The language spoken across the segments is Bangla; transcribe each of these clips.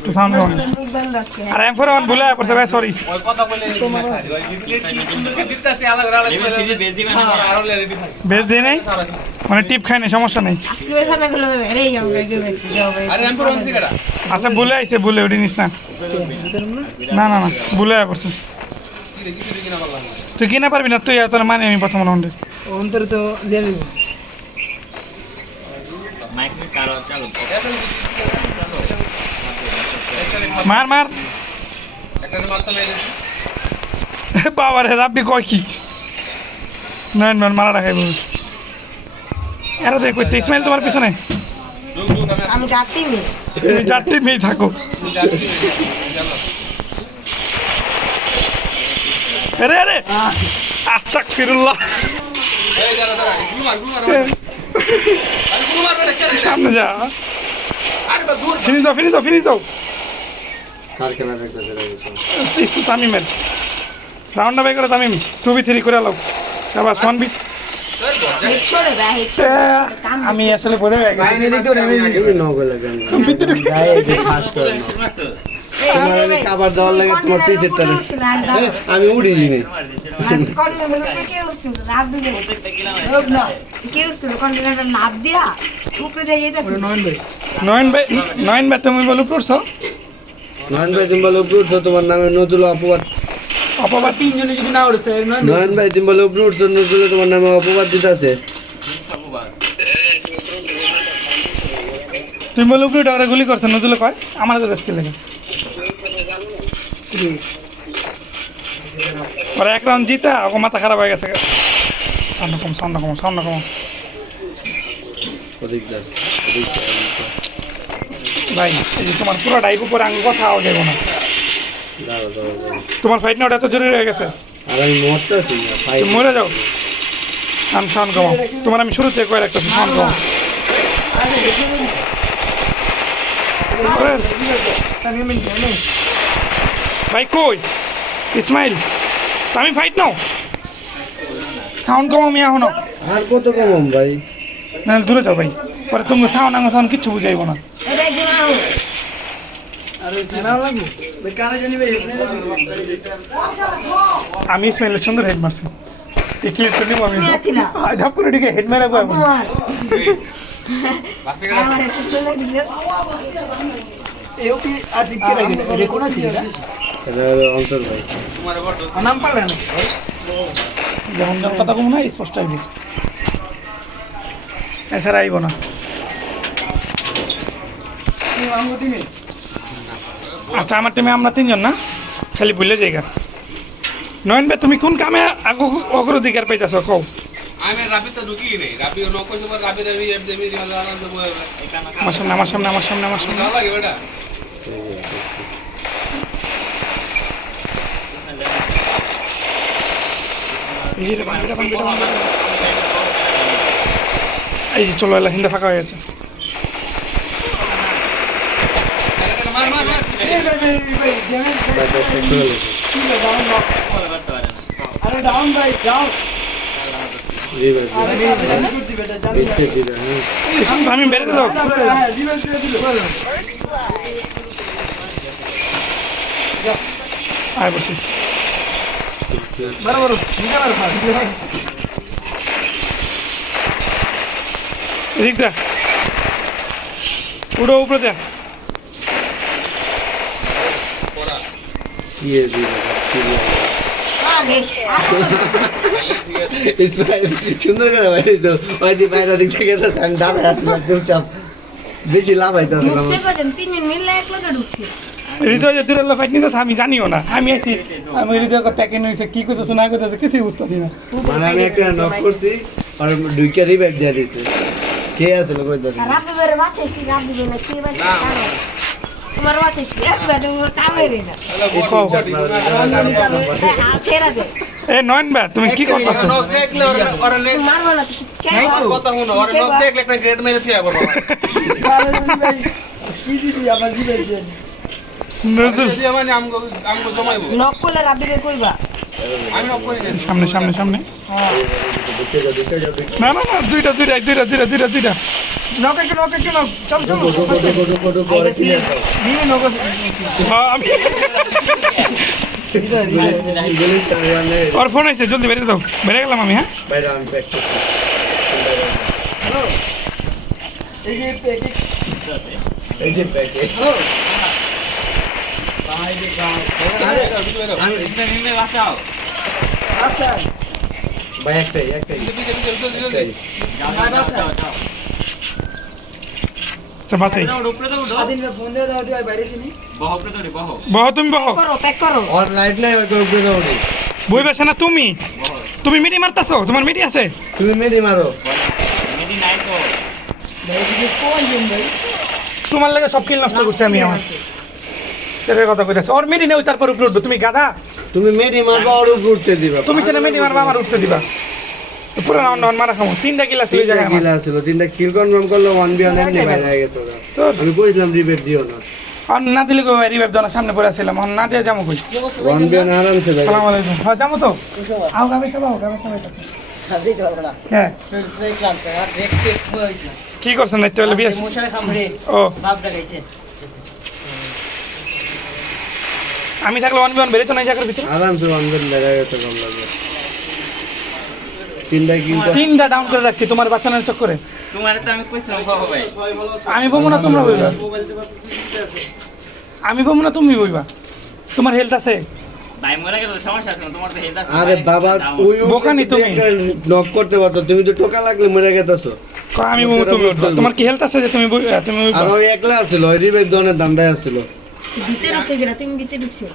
একটু সাউন্ড কম আর এম ফোর অন ভুলে পড়ছে ভাই সরি বেশ দিয়ে নেই মানে টিপ খাই নাই সমস্যা নেই আচ্ছা ভুলে আইসে ভুলে উঠি নিস না না না না ভুলে পড়ছে তুই কিনা পারবি না তুই তোর মানে আমি প্রথম রাউন্ডে অন্তরে তো দিয়ে দিব মার মার বাবা রে রাব্বি কয় কি নয়ন নয়ন মারা রাখাই বল এরা দেখ কইতে ইসমাইল তোমার পিছনে আমি যাচ্ছি তুমি যাত্রী মেয়ে থাকো আরে আরে আচ্ছা ফিরুল্লাহ সামনে যা ফিনিশ দাও ফিনিশ দাও ফিনিশ দাও তামিমের রাউন্ডটা বাই করে তামিম 2v3 করে আলো আবার 1v আমি আসলে বোঝা গেছে খাবার দেওয়ার লাগে তোমার পিছেরটা আমি উড়ি নি নয়ন ভাই তুমি বলো পড়ছো নয়ন ভাই তুমি বলে উপরে উঠছো তোমার নামে নজরুল অপবাদ অপবাদ তিনজনে যদি না উঠছে নয়ন ভাই তুমি বলে উপরে উঠছো নজরুল তোমার নামে অপবাদ দিতে আছে তুমি বলে উপরে ডারে গুলি করছো নজরুল কয় আমার তো দেশকে লাগে ওরা এক রাউন্ড জিতা ওকে মাথা খারাপ হয়ে গেছে সাউন্ড কম ভাই এই যে তোমার পুরো ডাইভ উপরে আঙ্গ কথাও দেবো না তোমার ফাইট না ওটা এত জরুরি হয়ে গেছে আর আমি মরতেছি তুমি মরে যাও আমি সাউন্ড কমাও তোমার আমি শুরু থেকে কয়ে রাখতেছি সাউন্ড কমাও ভাই কই ইসমাইল আমি ফাইট নাও সাউন্ড কমাও মিয়া হনো আর কত কম ভাই না দূরে যাও ভাই পরে তুমি সাউন্ড কিচ্ছু বুঝাইব না আমি ইসমাইলের সুন্দর হেড মারছি এই ক্লিপটা নিব আমি ধাপ করে দিকে হেড মারা পাবো অন্তর ভাই নাম পারবে না যেমন যেমন কথা কম না স্পষ্ট আইব এছাড়া আইব না আচ্ছা আমার টিমে আমরা তিনজন না খালি ভুলে যাইগা নয়ন ভাই তুমি কোন কামে অগ্রাধিকার পাইতেছ কও আমি রাবি তো ঢুকি নেই রাবি নক করতে পার রাবি রাবি এফ দেমি আমার সামনে ভালো লাগে বেটা এই যে চলো এলা হিন্দা ফাঁকা হয়ে গেছে মার মার মার আরে ডাউন ভাই যাও আমি বেড়ে দাও আয় বসি এদিক দা উড়ো উপরে দা সুন্দর করে বাইরে তো বাইরে দিক থেকে আমি দাঁড়ায় আসলাম চুপচাপ বেশি লাভ হইতে হৃদয় যে দূরের ফাইট নিতে আমি জানিও না আমি আছি আমি হৃদয় প্যাকেট হয়েছে কি করতেছে না করতেছে কিছুই উত্তর দিই না মানে আমি একটা নক করছি আর দুইটা রিভাইভ দিয়ে দিছে কে আছে লোক কইতা তোমার বাঁচাইছি একবার তোমার কামেরই না ছেড়া দে এ নয়ন ভাই তুমি কি করতেছো নক দেখলে ওরে মারবো না কথা শুনো ওরে নক দেখলে একটা গ্রেড মেরে থিয়া বলবো কি দিবি আবার রিভাইভ দিয়ে যদি মানে আমগো জমাইবো নক করলে রাবিবে কইবা আমি নক করি না সামনে সামনে সামনে ঢুকতে যাও ঢুকতে যাও না না না দুইটা নক একটু নক চল চল ঢুকো আরে ক্লিয়ার করো দিবি নক হ্যাঁ, আমি গুলি টানে ওর ফোন আছে জলদি বেরিয়ে দাও বেরিয়ে গেলাম আমি হ্যাঁ বাইরে আমি ব্যাক করছি এই যে প্যাকেট এই যে প্যাকে আরে আমি আস্তে ভাই একটাই বাঁচাই স্বাধীনভাবে ফোন দিয়ে দাও তুই বাইরে ছিলি বহ তুমি বহ প্যাক করো और লাইট নাই ওই উপরে দাও নি বই বেছে না তুমি মিডি মারতাছো তোমার মিডি আছে তুমি মেডি মারো ভাই দিকে কোন দিন ভাই তোমার লাগে সব কিল নষ্ট করছি আমি আমার সেটার কথা কইতাছি ওর মিডি নেই তারপর উপরে উঠবো তুমি গাধা তুমি মেডি মারবা আর উপরে উঠতে দিবা তুমি সেটা মিডি মারবা আমার উঠতে দিবা পুরো রাউন্ড মারা খামো 3টা কিল আছে ওই জায়গায় আমার। কিল ছিল তিনটা কিল কনফার্ম করলো 1v1 এমনি বাইরে হয়ে গেত তো আমি কইছিলাম রিবেট দিও না আর না দিলে কই রিভাইভ দাও না সামনে পড়ে আসছিলাম আর না দিয়ে যাবো কই 1v1 আরামসে ভাই সালাম আলাইকুম হ্যাঁ যাবো তো আও গাবে সবাই খাদি তো বড়া হ্যাঁ ফেক ক্লান্ত আর রেক হইছে কি করছেন না একটু হলে বিয়ে মশারে খামরে ও বাপ ডাকাইছে আমি থাকলে 1v1 বেরিয়ে তো নাই জায়গার ভিতরে আরামসে 1v1 দেখা গেত কম লাগবে তিনটা কিল 3টা ডাউন করে রাখছি তোমার বাচ্চানের চক্করে তোমারে তো আমি কইছিলাম বাবা ভাই আমি বলবো না তোমরা বইবা আমি বলবো না তুমি বইবা তোমার হেলথ আছে ভাই মরে গেল সমস্যা আছে তোমার তো হেলথ আছে আরে বাবা ওই বোকানি তুমি। নক করতে পারতো তুমি তো টোকা লাগলে মরে গেতাছো আমি বলবো তুমি উঠবা তোমার কি হেলথ আছে যে তুমি তুমি আর বইবা ওই একলা ছিল ওই রিবেট দনের দান্দায় ছিল ভিতরে ঢুকছে কিনা তুমি ভিতরে ঢুকছো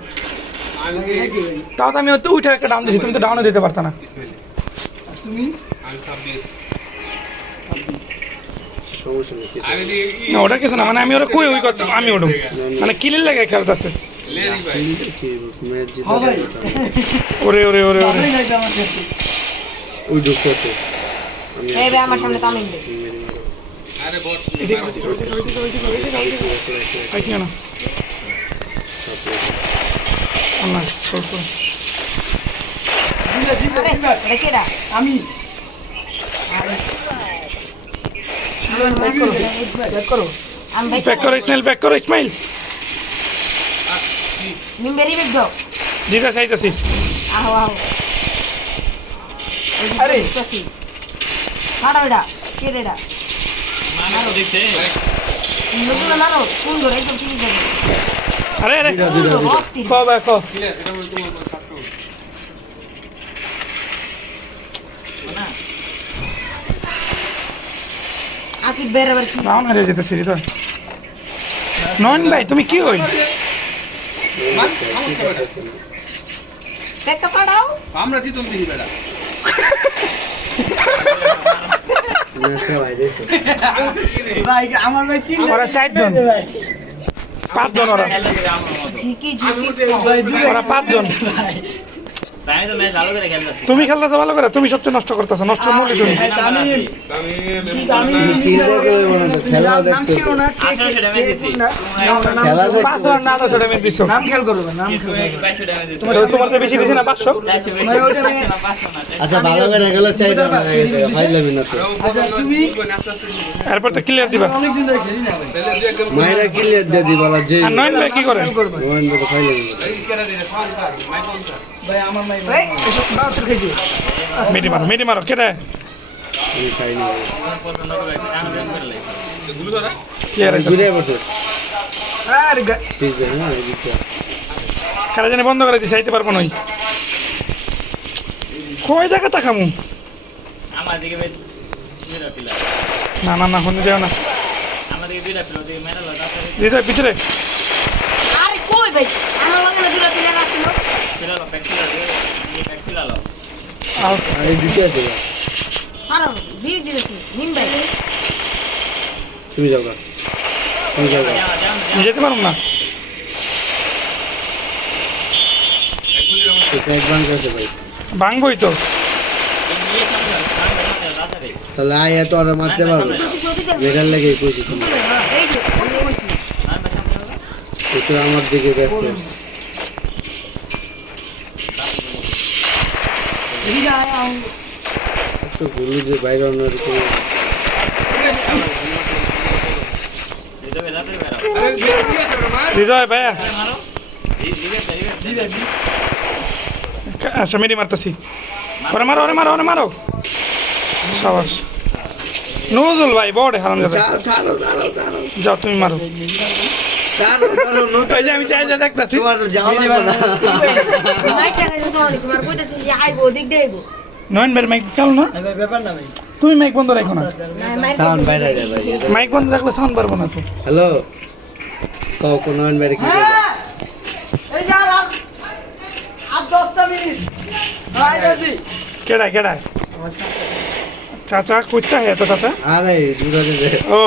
তাও তো আমি তো উঠে একটা ডাউন দিছি তুমি তো ডাউনও দিতে পারতা না তুমি সমস্যা নেই না ওটা কিছু না মানে আমি ওরা কই ওই কথা আমি উঠুম মানে কিলের লাগে খেলতেছে ম্যাচ জিতে হ্যাঁ ভাই ওরে ওরে ওরে ওরে ভালোই লাগতো আমার কাছে ওই ঢুকতে এই বে আমার সামনে তামিল দে আরে বট আই কি না আল্লাহ সর সর আরে এটা কেডা আমি ব্যাক করো আমি ব্যাক করো ইসমাইল মিম্বেরি বেক দাও দিদা চাইতাছি আহো আরে। হাড়ো এটা কেডা এটা মানো দেখছে নতুন মারো কোন ধরে একদম ঠিক আছে আরে আরে অস্থির কো ব্যাক কো ক্লিয়ার এটা বলে তোমার ছাত্র আসিফ বেরবার কি নাও না রে যেতেছি রে তো নন ভাই তুমি কি হই পেকা পাড়াও আমরা জিতুন দিই বেটা ভাই আমার ভাই তিন ওরা 4 জন ভাই 5 জন ওরা ঝিকি ওরা 5 জন ভাই তো ম্যাচ ভালো করে খেললো তুমি খেলতেছো ভালো করে তুমি সবচেয়ে নষ্ট করতেছো নষ্ট মূল্য তুমি খেলা দেখতে খেলা দেখতে 5 রান না 800 ড্যামেজ দিছো নাম খেল করবে নাম খেল তোমার তো বেশি দিছি না 500 আচ্ছা ভালো করে গেল চাইটা মারা গেছে ফাইলামি না তো আচ্ছা তুমি এরপর তো ক্লিয়ার দিবা অনেক দিন ধরে খেলি না ভাই মাইরা ক্লিয়ার দিয়ে দি বলা যে আর নয়ন ভাই কি করে ওয়ান বড় ফাইলামি না ভাই আমার ভাই ভাই এসব খাওয়া তো খেয়েছি মেডি মারো কেটে আমি খাইনি ক্লিয়ার ঘুরে বসে আরে ঠিক আছে হ্যাঁ এদিকে খেলা জানি বন্ধ করে দিছি আইতে পারবো নই কই দেখা তাকামু আমার দিকে দুইটা প্লেয়ার না না না হনে যাও না আমার দিকে দুইটা প্লেয়ার দিকে মেরা লাগা দিতে পিছলে আরে কই ভাই আমার লগে না দুটো প্লেয়ার আছিল প্লেয়ার ব্যাক প্লেয়ার দিয়ে ব্যাক প্লেয়ার লো আও এই দিকে আছে হারো দিয়ে দিয়েছি মিন ভাই তুমি যাও তুমি যাও যেতে পারুম না এক বাঙ্ক আছে ভাই ভাঙবই তো তাহলে আয় এত আর মারতে পারবো বেটার লাগে কইছি তুমি এই যে তো আমার দিকে দেখতে এই না গুলো যে বাইরে অন্য কোনো হৃদয় ভাইয়া আচ্ছা মেরি মারতেছি ওরে মারো ওরে মারো ওরে মারো সাবাস নজরুল ভাই বড় হারাম যাবে যাও তুমি মারো এই যে আমি চাই যা দেখতেছি তোমার তো যাওয়া লাগবে না মাইকটা কাছে তো অনেক বার কইতাছি যে আইবো দিক দেইবো নয়ন ভাই মাইক চালো না ব্যাপার না ভাই তুমি মাইক বন্ধ রাখো না না মাইক সাউন্ড বাইরে রে ভাই মাইক বন্ধ রাখলে সাউন্ড পারবো না তো হ্যালো কও কোন নয়ন বাইরে কি এই যা আর 10 মিনিট ভাই দাদি কেডায় কেডায় চাচা কইতা হে তো চাচা আরে দূরে দে ও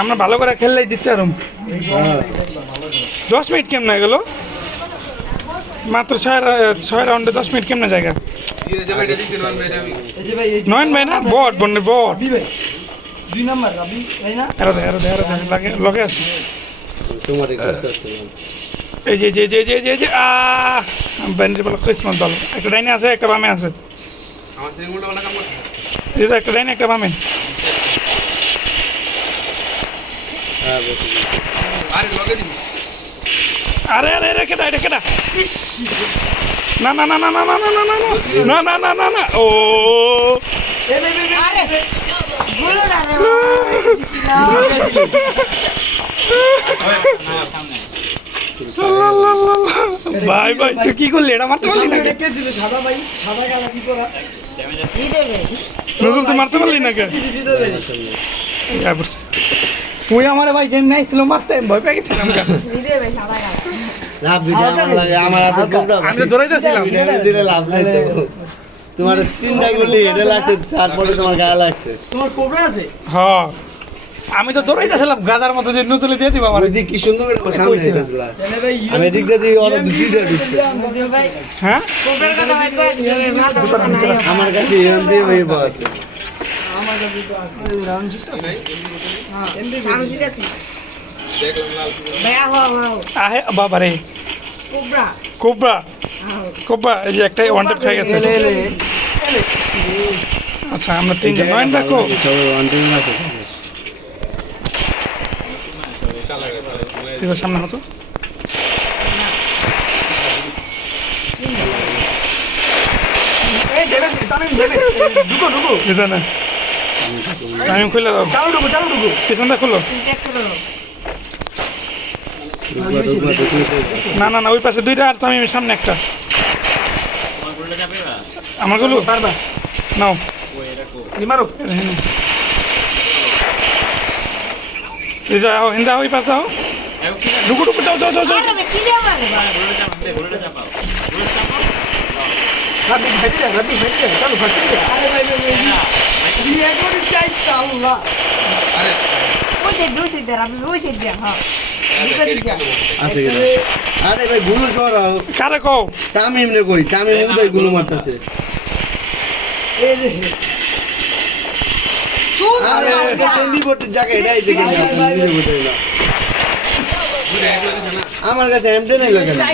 আমরা ভালো করে খেললেই জিততে পারুম 10 মিনিট কেমন গেল মাত্র 6 রাউন্ডে 10 মিনিট কেমন জায়গা দিয়ে যাবে এটা দিতে নন ভাই আমি এই যে ভাই এই নয়ন ভাই না বট বন্নে বট রাবি ভাই 2 নাম্বার রাবি তাই না এরো দে লাগে লগে আছে তোমার এক কষ্ট আছে এই যে ব্যান্ডের বলে কিসমত দল একটা ডাইনে আছে একটা বামে আছে আমার সিং মোটা ওলা কাম করছে এই যে একটা ডাইনে একটা বামে হ্যাঁ বসে আরে লগে দিবি আরে আরে আরে কেটা এটা কেটা না না না না না না না না না না না না না না ও এই ভাই ভাই আরে গুলো না রে ভাই ভাই তুই কি করলি এটা মারতে পারলি না সাদা কে দিবে সাদা ভাই সাদা গালা কি করা দি দেবে নজরুল তুই মারতে পারলি না কে দিতে দেবে তুই আমার ভাই যে নাই ছিল মারতে ভয় পেয়ে গেছিলাম দি দেবে সাদা গালা লাভ দিতে আমার লাগে আমার হাতে দুটো আমি তো দৌড়াইতেছিলাম দিলে লাভ নাই তো তোমার তিনটা গুলি হেডে লাগছে তারপরে তোমার গায়ে লাগছে তোমার কোবরা আছে হ্যাঁ আমি তো দৌড়াইতেছিলাম গাদার মতো যে নতুলে দিয়ে দিবা আমার ওই যে কি সুন্দর করে সামনে হেঁটেছিল তাহলে ভাই আমি এদিক দিয়ে ওর দুইটা ঢুকছে বুঝিও ভাই হ্যাঁ কোবরার কথা ভাই কই দিবে মাথা আমার কাছে এম দিয়ে ওই বস আমার কাছে তো আছে রাউন্ড জিততে হ্যাঁ এমবি আমি দিতেছি দেখলাম লাল ভাইয়া হো আহে বাবা রে কোবরা কোবরা কোবরা এই যে একটা ওয়ান ট্যাপ খেয়ে গেছে আচ্ছা আমরা তিনজন নয়ন দেখো সবাই অন্তিম আছে শালা ঠিক আছে সামনে হতো এই দেবে তামিম দেবে ঢুকো ঢুকো এটা না আমি খুলে দাও চালু ঢুকো পিছনটা খুলো দেখো না না না ওই পাশে দুইটা আর আমি সামনে একটা আমার গুলো পারবা নাও মারো এটা হেনে। এই যাও হিন্দা ওই পাশে যাও ঢুকো ঢুকো যাও যাও যাও যাও আরে কি দিয়ে মারবে রাবি ফেটে যা চালু ফেটে যা আরে ভাই ভাই এই একবার চাই আল্লাহ আরে ওই সে দুসে দে রাবি ওই সে দে হ্যাঁ দিকে দিকে আছে কিনা আরে ভাই গুলো সরাও কারে কও তামিম রে কই তামিম উদয় গুলো মারতেছে এই রে শুন আরে এমবি বোটের জায়গা এটাই দেখে আমার কাছে এমডে নাই লাগে না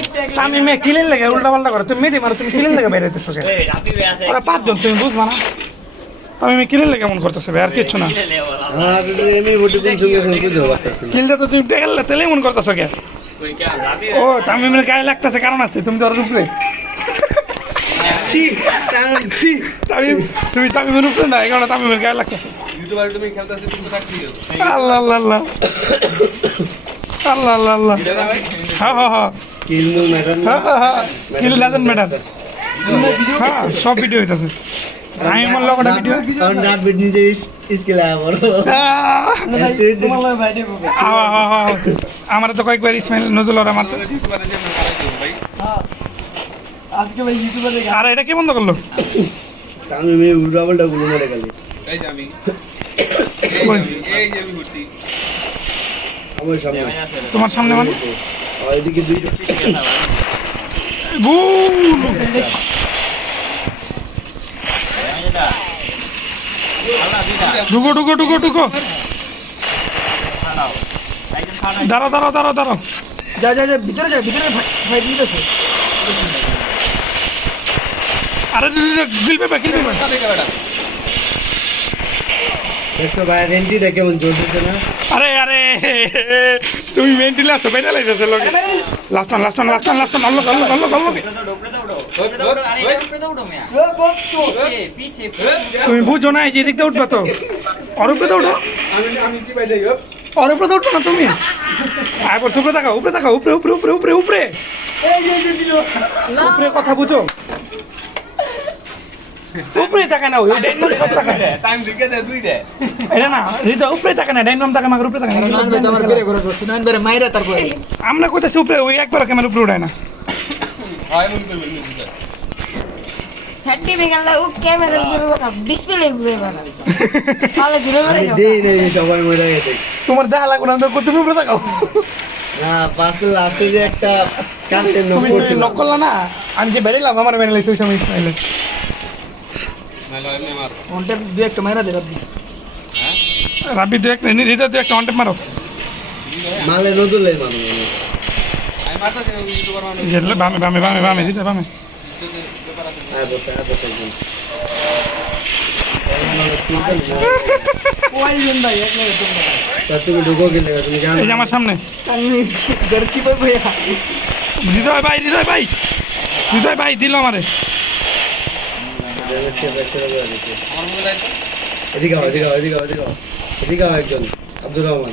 আমি মে কিলেন লাগে উল্টা পাল্টা করে তুমি মেডি মারো তুমি কিলেন লাগে বাইরে হইতেছো কে ওরা পাঁচজন তুমি বুঝবা না আমি মে কিলেন লাগে মন করতেছে ভাই আর কিচ্ছু না আমার হাতে তো এমবি বোটে কোন সঙ্গে সঙ্গে বুঝতে পারতেছি না কিলতে তো তুমি টেকালে তেলে মন করতেছো কে ও তামিমের গায়ে লাগতেছে কারণ আছে তুমি তো ওর উপরে ছি তামিম ছি তামিম তুমি তামিমের উপরে না এখানে তামিমের গায়ে লাগতেছে ইউটিউবার তুমি খেলতেছিস তুমি তো থাকছিস আল্লাহ আল্লাহ আল্লাহ আল্লাহ আল্লাহ আল্লাহ এটা না ভাই হ্যাঁ হ্যাঁ হ্যাঁ কিল নু ম্যাডাম হ্যাঁ হ্যাঁ হ্যাঁ কিল লাদেন ম্যাডাম হ্যাঁ সব ভিডিও হইতাছে আমি মন লগটা ভিডিও আর না বিট নিজে স্কিল আয়া বড় তোমার লাগে ভাই দেবো আমার তো কয়েকবার ইসমাইল নজরুল ওরা মারতো ইউটিউবারে যে আমরা খেলাই দেব ভাই হ্যাঁ আজকে ভাই ইউটিউবে আর এটা কি বন্ধ করলো তামিম এই উল্টা পাল্টা গুলো মেরে গেল এই যে আমি এই যে আমি ঘুরতি আমার সামনে তোমার সামনে মানে ওইদিকে দুই গুল ঢুকো ঢুকো ঢুকো ঢুকো দাঁড়াও দাঁড়াও দাঁড়াও দাঁড়াও যা যা যা ভিতরে ভাই দিতেছে আরে গিল পেবে দেখো ভাই রেন্টিটা কেমন চলতেছে না আরে আরে তুমি মেন্টালি আসো বেটা লাইতেছে লোক লাস্ট অন অল্লো ও বচ্চু তুমি বুঝো না এই যে দিকটা উঠবা তো ওর উপরে তো উঠো আমি কি ভাই যাই ওর উপরে তো উঠো না তুমি আবার উপরে তাকাও উপরে এই যে দিল উপরে কথা বুঝো উপরে তাকা না ওই ডাইনাম সব তাকা টাইম দিকে দে দুই দে এটা না রিদা উপরে তাকা না ডাইনাম তাকা মাগর উপরে তাকা নান ভাই আমার বেরে করে দছ নান বেরে মাইরা তারপরে আমরা কোথায় উপরে ওই একবার ক্যামেরা উপরে উঠায় না হয় মন করবে বুঝা 30 বেঙ্গল ও ক্যামেরা ঘুরে কথা ডিসপ্লে ঘুরে কথা তাহলে ঝুলে আমি বেড়ে দেই নাই যে সবাই মরে গেছে তোমার দেখা লাগবে না তো তুমি উপরে তাকাও না পাঁচটা লাস্টে যে একটা কান্টেন্ট নক তুমি করছিল নক করলা না আমি যে বেরিলাম আমার মেনে লাইছে ওই সময় ইসমাইলে নাইলে এমনি মার কোনটা দুই একটা মাইরা দে রাব্বি হ্যাঁ রাব্বি দু একটা রিদা দু একটা অনটেপ মারো মালে নদুলাই মানুষ আমি মারতাছি না ইউটিউবার মানুষ ইয়ে বামে রিদা বামে ব্যাপার আছে আয় বসে একদম ওয়াইজন ভাই এক লাগে তোমরা স্যার তুমি ঢুকো গেলে তুমি জানো এই যে আমার সামনে আমি গরচি পাই ভাই হৃদয় ভাই দিল আমারে আমার মনে যাইতো এদিকে একজন আব্দুর রহমান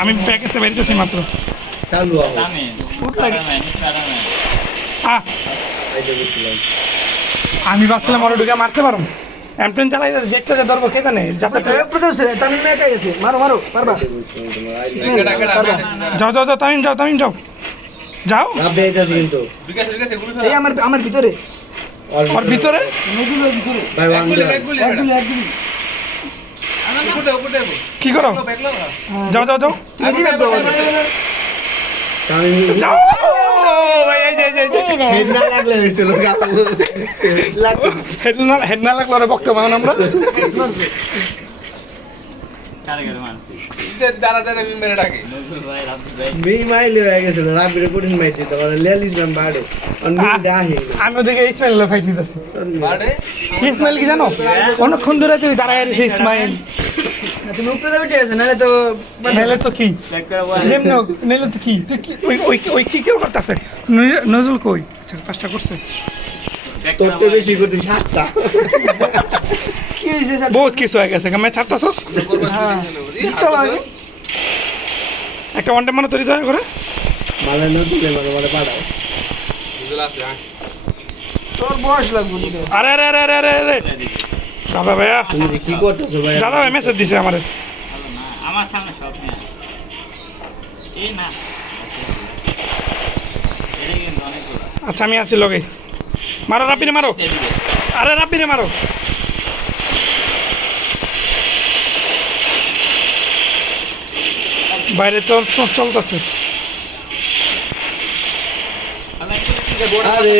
আমি প্যাকেজটা বেরিয়েছি মাত্র চালু উঠ লাগে আহ আইতে গেছিলাম আমি ভাবছিলাম ওরা ঢুকে মারতে পারো এমপ্লেন চালাই জেটটা যে ধরবো খেতে নেই যাতে প্রথম সে তামিম মেয়ে কাই আছে মারো পারবা ইসমাইল পারবা যাও তামিম যাও আপনি আইতাছি কিন্তু বিকাশ গুলি এই আমার ভিতরে ওর ভিতরে নদীর ভিতরে ভাই ওয়ান এক গুলি একদম উপরে কি করো ব্যাকলো যাও তুমি দিবে তো যাও হেড না লাগলে হয়েছিল হেড না লাগলো বক্তব্য আমরা দাঁড়া মেরে ডাকে মি মাইল হয়ে গেছিল রাবিরে কঠিন মাইল দিতে পারে লেলিস গান বাড়ে ডাহি আমি ওদিকে ইসমাইল ফাইট নিতেছি বাড়ে ইসমাইল কি জানো অনেকক্ষণ ধরে তুই দাঁড়ায় রয়েছে ইসমাইল তুমি উপরে উঠে আছে নালে তো নেলে তো কি নেলে তো কি তুই কি ওই কি কেউ করতেছে নজরুল কই আচ্ছা কাজটা করছে তোর তো বেশি করতে 7টা কি হইছে স্যার বহুত কিছু হয়ে গেছে আমি ছাড়তা সস দিতে লাগে একটা ওয়ান টাইম মানে তৈরি দয়া করে মালে নদুলে মানে পাড়াও বুঝলা আছে তোর বয়স লাগবে দিতে আরে দাদা ভাইয়া তুমি যে কি করতেছো ভাই দাদা ভাই মেসেজ দিছে আমারে আমার সামনে সব মেয়ে এই না এটা কিন্তু অনেকগুলো আচ্ছা আমি আছি লগে মারো রাব্বিরে মারো আরে রাব্বিরে মারো বাইরে তো চলতেছে আরে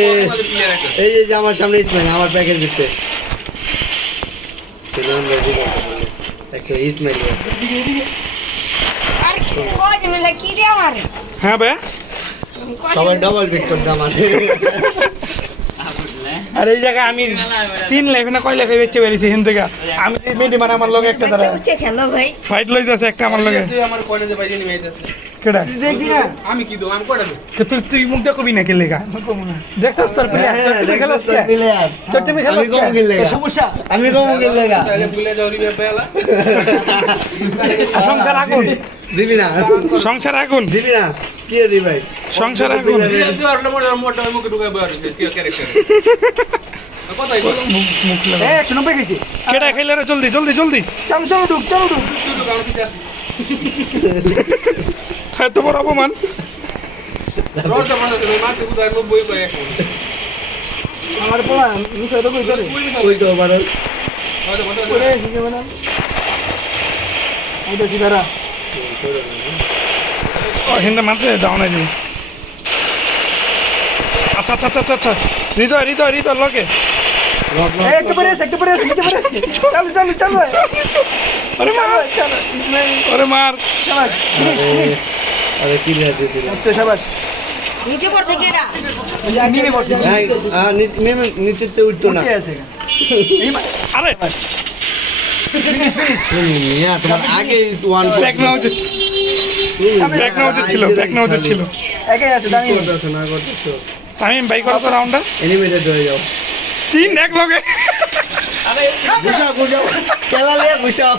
এই যে আমার সামনে ইসমাইল আমার প্যাকেট দিচ্ছে একটা ইসমাইল আর কি কই মিলে কি দিয়ে মারে হ্যাঁ ভাইয়া সবাই ডাবল ভিক্টর দাম আছে আর এই জায়গায় আমি 3 লাইফ না কয় লাইফে বেঁচে বেরিয়েছি হিন থেকে আমি মেডি মানে আমার লগে একটা তারা উচ্চে খেলো ভাই ফাইট লইতেছে একটা আমার লগে তুই আমার কলেজে বাইরে নিয়ে আইতাছিস কেডা দেখি না আমি কি দো আমি কোটা দো তুই মুখ দেখবি না খেলে গা দেখছস তোর প্লেয়ার তোর টিমে খেলো আমি কম গেলে সমস্যা আমি কম গেলে তাহলে ভুলে যাও রিবে পেলা সংসার আগুন দিবি না সংসার আগুন দিবি না কি রে ভাই সংসার আগুন তুই আর মোটা মুখে ঢুকাই বয়ার কি ক্যারেক্টার কথাই বল মুখ লাগা 190 খাইছি কেডা খেলে রে জলদি চলো ঢুক তুই তো কারণ কিছু আছে এত বড় অপমান রোজ তো মানে তুই মারতে বুঝাই 90 কই এখন আমার পোলা মিস হইতো কই করে ওই তো পারো হয়তো বন্ধ করে এসে কে বানাম ওটা সিধারা ও হিন্দা মানতে ডাউন আই আচ্ছা হৃদয় লগে রক একটা পরে আছে নিচে পরে আছে চলো আরে মার চলো ইসমাইল আরে মার শাবাশ ফিনিশ আরে কি রে দিছিল তো শাবাশ নিচে পড়ছে কেডা নিমে বসে নাই নিচেতে উঠতো না উঠে আছে আরে মিয়া তোমার আগে ওয়ান ব্যাক না উচিত ছিল ব্যাক না উচিত ছিল একাই আছে দামি করতেছো না করতেছো তামিম ভাই করো তো রাউন্ডটা এনিমেটেড হয়ে যাও 3 এক লগে ঘুষাও ঘুষাও খেলা লিয়ে ঘুষাও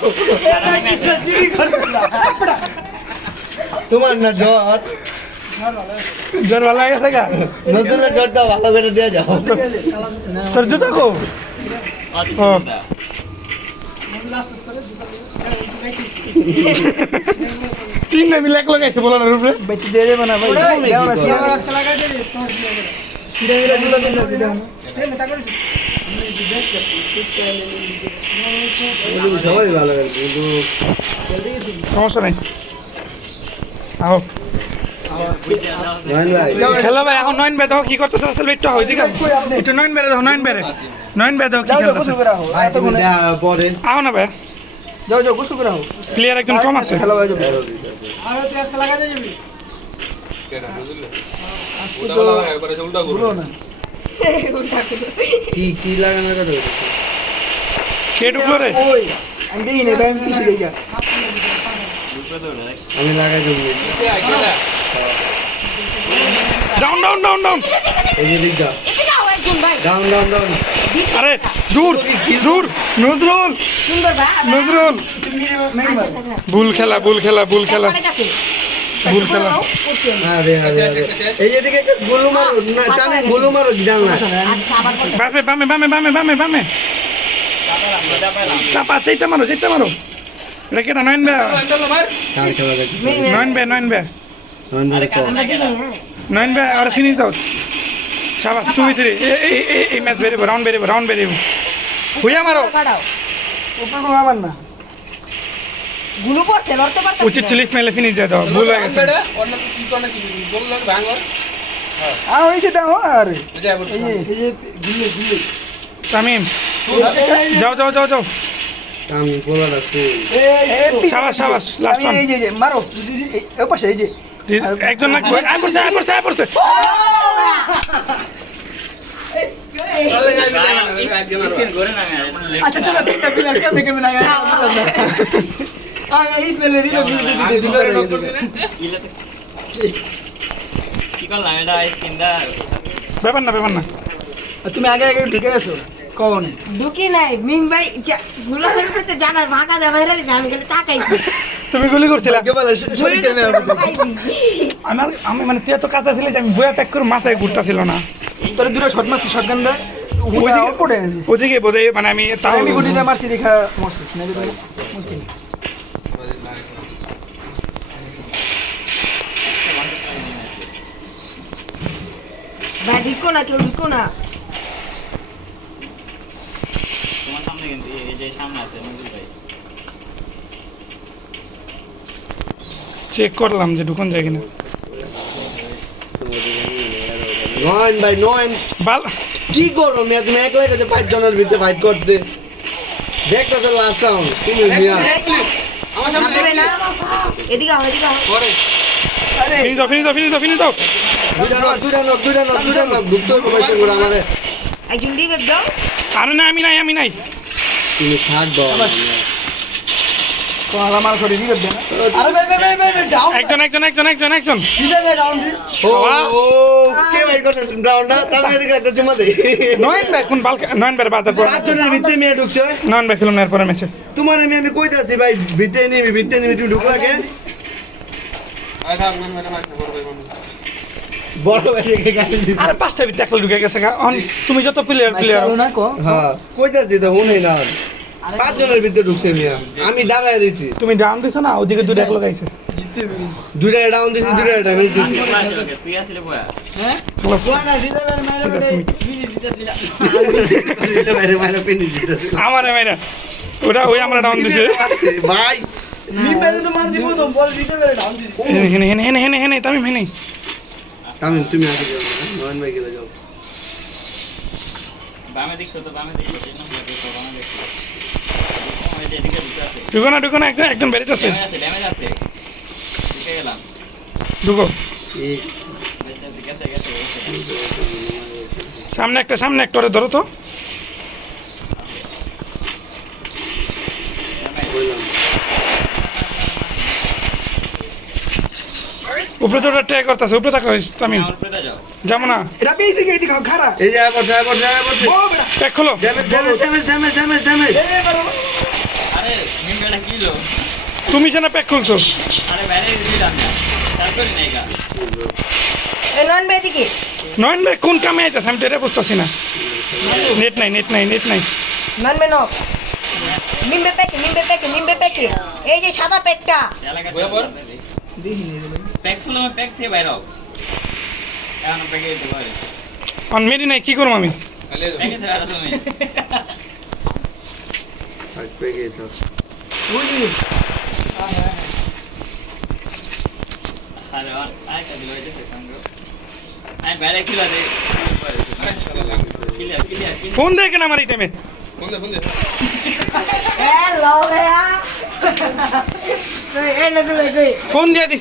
তোমার না জ্বর জ্বর ভালো লাগে গা নতুন জ্বরটা ভালো করে দিয়ে যাও তোর জুতা কো ও তিন না মিলে এক লাগাইছে বলো না রূপে বেটি দিয়ে দেব না ভাই দাও না সিরা রাস্তা লাগাই দে সিরা গুলো দিন না সিরা সবাই ভালো করে কিন্তু সমস্যা নাই আও নয়ন ভাই খেলো ভাই এখন নয়ন বে দাও কি করতেছ আসলে একটু হই দিকা একটু নয়ন বেরে দাও নয়ন বে দাও কি যাও যাও খেলতেছ গোসল করে আও এত তুমি দেখা পরে আও না ভাই যাও যাও গোসল করে আও প্লেয়ার একজন কম আছে খেলা হয়ে যাবে কেডা বুঝলে ওটা লাগাই পরে উল্টা করো ভুলো না কি লাগানোর কথা বলছো? কে ঢুকলো রে ওই আমি দেখি না ভাই আমি পিছে যাই আমি লাগাই দেবো কেডা ডাউন ডাউন ডাউন ডাউন এই যে দিকটা এদিকে আও একজন ভাই ডাউন ডাউন ডাউন আরে দূর দূর নজরুল সুন্দর ভাই নজরুল মেরি মার ভুল খেলা ভুল খেলা ভুল খেলা ভুল খেলা আরে আরে আরে এই যে দিকে একটা গোলু মারো না আমি গোলু মারো জান না আচ্ছা আবার বল। বামে বামে বামে বামে বামে বামে চাপা চাইতে মারো এটা কেটা নয়ন বে চলো ভাই কাল খেলা দেখি নয়ন বে নয়ন ভাই কো আমরা দেখি না নয়ন বে আর ফিনিশ দাও শাবাশ 2-3 এই ম্যাচ বেরিয়ে রাউন্ড বেরিয়ে হুইয়া মারো কাটাও উপরে কোনো আমার না গুলো পড়ছে লড়তে পারতে উচিত ছিল ইসমাইলে ফিনিশ দিয়ে দাও ভুল হয়ে গেছে বেড়া অন্য কি কোন কি গোল লাগ ভাঙর হইছে দাও আরে যা বল এই যে গুলে গুলে তামিম যাও যাও যাও যাও আমি বলা রাখছি শাবাশ লাস্ট ওয়ান এই যে মারো এই পাশে এই যে একজন লাগবে আয় পড়ছে চলে যাই বিলে আজকে মারো আচ্ছা চলো তিনটা প্লেয়ার কেমনে কেমনে আয় আয় ইসমাইল রিলো দিতে দিতে কি করলাম এটা কিন্দা ব্যাপার না তুমি আগে আগে ঢুকে গেছো কোন ঢুকি নাই মিম ভাই গুলো করতে জানার ভাগা দে বাইরে আমি খালি তাকাইছি তুমি গুলি করছিলা সরি কেমনে আমি মানে তুই এত কাঁচা ছিলি যে আমি বইয়া প্যাক করে মাথায় ঘুরতাছিল না তোর দূরে শট মারছি শটগান দা পড়ে দিছি ওদিকে বোধহয় মানে আমি তাও আমি গুটিতে মারছি দেখা মরছিস না মুশকিল ভাই ঢিকো না কেউ ঢিকো না তোমার সামনে কিন্তু এই যে সামনে আছে নজরুল ভাই চেক করলাম যে ঢুকন যায় কিনা নয়ন ভাই নয়ন বাল কি করো মিয়া তুমি একলাই কাছে 5 জনের ভিতরে ফাইট করতে দেখতেছো লাস্ট রাউন্ড তুমি মিয়া ভাববে না এদিকে আও পরে আরে ফিনিশ দাও দুইটা নক দুটো কমাইতে গুড়া আমারে একজন রিভাইভ দাও আরে না আমি নাই তুমি থাক দাও কোলা মাল করে দিবে না আরে ভাই ডাউন একজন দিবে ডাউন ও কে ভাই কোন রাউন্ডটা তুমি এদিকে একটা চুমা দে নয়ন ভাই কোন বাল নয়ন ভাই বাজার পর 5 জনের ভিতরে মেয়ে ঢুকছে নয়ন ভাই খেলুন এরপরে ম্যাচে তোমার আমি কইতাছি ভাই ভিতরে নিবি তুমি ঢুকলা কে আয় থাক মান ম্যাডাম আছে বড় ভাই বড় ভাই দেখে গালি দিছে আরে পাঁচটা ভিতরে একলা ঢুকে গেছে তুমি যত প্লেয়ার চালু না কো হ্যাঁ কইতাছি তো হুনই না 5 জনের ভিতরে ঢুকছে মিয়া আমি দাঁড়ায় রইছি তুমি ডাউন দিছো না ওদিকে দুটো একলা গাইছে দুইটা ডাউন দিছি দুইটা ড্যামেজ দিছি তুই আসলে বয়া বাইরে বাইরে পেনি দিতেছি আমারে মাইরা ওই আমরা ডাউন দিছে ভাই মিম্বারে তো মার দিব তো বল দিতে পারে ডাউন দিছি হেনে তামিম হেনে আমি তুমি আগে যাও নয়ন ভাই গেলে যাও বামে দেখছো তো বামে দেখছো এই নম্বর দেখছো বামে দেখছো ওই যে এদিকে ঢুকে আছে ঢুকো না একজন বেরিয়েছে ড্যামেজ আছে ঢুকে গেলাম ঢুকো এই গেছে সামনে একটা ওরে ধরো তো। উপরে তো ওটা ট্রাই করতেছে, উপরে থাকা তামিম। আমার পেতে যাও। যাবো না, রাব্বি এইদিকে খারাপ এই যে বসে বসে বসে বড় বেটা প্যাক খোলো। Damage damage damage damage damage damage এই বারো আরে মিমটা কিলো। তুমি সেনা প্যাক খুলছো। আরে বাইরে দিলাম না। তারপরে নাই গা। এই নন বে দিকে নয়ন ভাই কোন কামে আইতেছে আমি তো এটা বুঝতেছি না। নেট নাই নন বে নো নিম্বে প্যাকে এই যে সাদা প্যাকটা এলাকা বয়া বল। প্যাক ফুল আমার প্যাক থেকে বাইরে হোক। এখন প্যাকে দিতে পারে। অন মেরি নাই, কি করবো আমি? খালি প্যাকে থেকে আর তুমি। ফাইট পেয়ে গেছো বুঝলি আরে আয় কাজ লইতে সঙ্গ। আয় বাইরে কিলা দে। আরে শালা লাগ। ক্লিয়ার। ফোন দেখে না আমার এই টাইমে। ফোন দে। এ লো গয়া এই না তুই ফোন দিয়ে দিস।